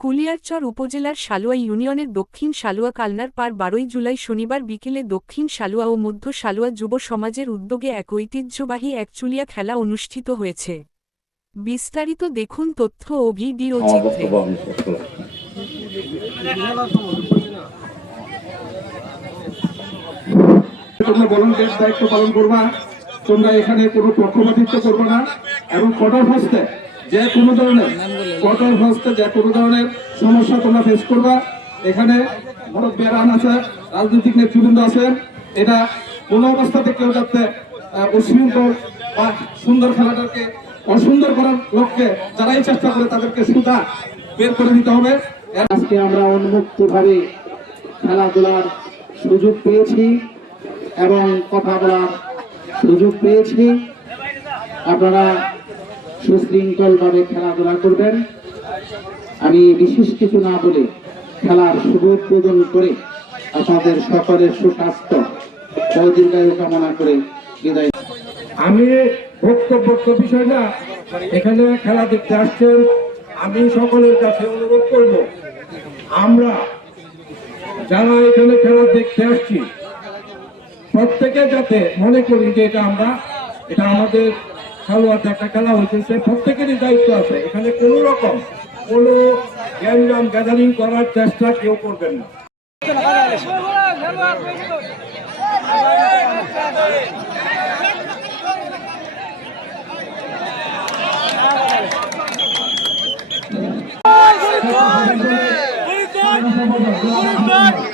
কুলিয়ারচর উপজেলার সালুয়া ইউনিয়নের দক্ষিণ সালুয়া কালনার পার বারোই জুলাই শনিবার বিকেলে দক্ষিণ সালুয়া ও মধ্য সালুয়া যুব সমাজের উদ্যোগে এক ঐতিহ্যবাহী একচুলিয়া খেলা অনুষ্ঠিত হয়েছে। বিস্তারিত দেখুন তথ্য ও ভিডিও চিত্রে। তোমরা ভলেন্টিয়ার দায়িত্ব পালন করবা তোমরা এখানে কোনো পক্ষপাতিত্ব করবে না এবং কঠোর হস্তে যে কোনো ধরনের কঠোর হস্তে যে কোনো ধরনের সমস্যা তোমরা ফেস করবা। এখানে বড় বেড়ান আছে রাজনৈতিক নেতৃবৃন্দ আছে এটা কোনো অবস্থাতে কেউ যাতে আহ, বা সুন্দর খেলাটাকে অসুন্দর করার লক্ষ্যে যারাই চেষ্টা করে তাদেরকে সুদা বের করে দিতে হবে। আজকে আমরা উন্মুক্ত ভাবে খেলাধুলার সুযোগ পেয়েছি এবং কথা বলার সুযোগ পেয়েছি। আপনারা সুশৃঙ্খলভাবে খেলাধুলা করবেন। আমি বিশেষ কিছু না বলে খেলার শুভ উদ্বোধন করে আপনাদের সকলের সুস্বাস্থ্য দীর্ঘায়ু কামনা করে বিদায় আমি বক্তব্য বিষয় না, এখানে খেলা দেখতে আসছেন, আমি সকলের কাছে অনুরোধ করব, আমরা যারা এখানে খেলা দেখতে আসছি, প্রত্যেকে যাতে মনে করি যে এটা আমরা, এটা আমাদের খেলোয়াড়দের একটা খেলা হইতেছে, প্রত্যেকেরই দায়িত্ব আছে। এখানে কোনো রকম কোনো গ্যাঞ্জাম গ্যাদারিং করার চেষ্টা কেউ করবেন না। আগে ফিরিয়ে নেওয়া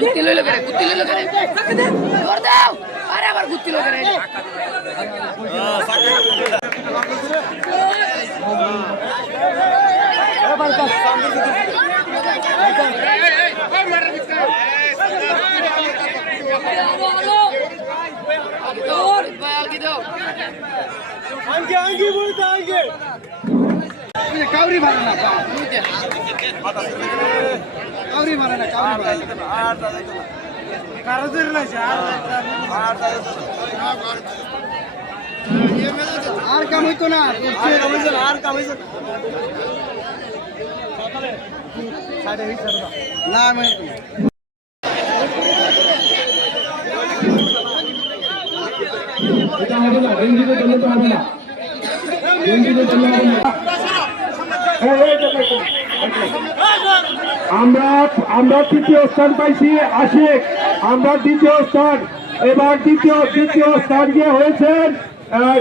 গুত্তি লইলো করে গুত্তি লইলো করে ধর দাও আরে আবার গুত্তি লইলো করে কাউরি মারে না কাউরি মারে না, কাউরি মারে আর কাম হইতো না। আর কাম হইতো না। আমি এটা হবে না চলে তো হবে না। রেঞ্জিতে চলে হবে না। আমরা আমরা তৃতীয় স্থান পাইছি, আশিক। আমরা দ্বিতীয় স্থান। এবার দ্বিতীয় দ্বিতীয় স্থান গিয়ে হয়েছেন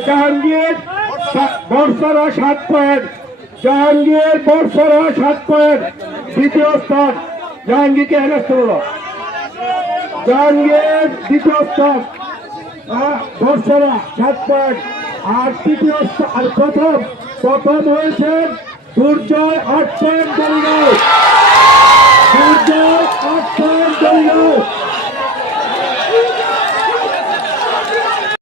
জাহাঙ্গীর বর্ষারা সাত পয়েন্ট। জাহাঙ্গীর, বর্ষারা সাত পয়েন্ট। দ্বিতীয় স্থান। জাহাঙ্গীরকে হেনস্থ হলো। জাহাঙ্গীর, দ্বিতীয় স্থান। বর্ষারা সাত পয়েন্ট। আর তৃতীয় আর প্রথম প্রথম হয়েছেন দুর্জয় আট পয়েন্ট দলীয়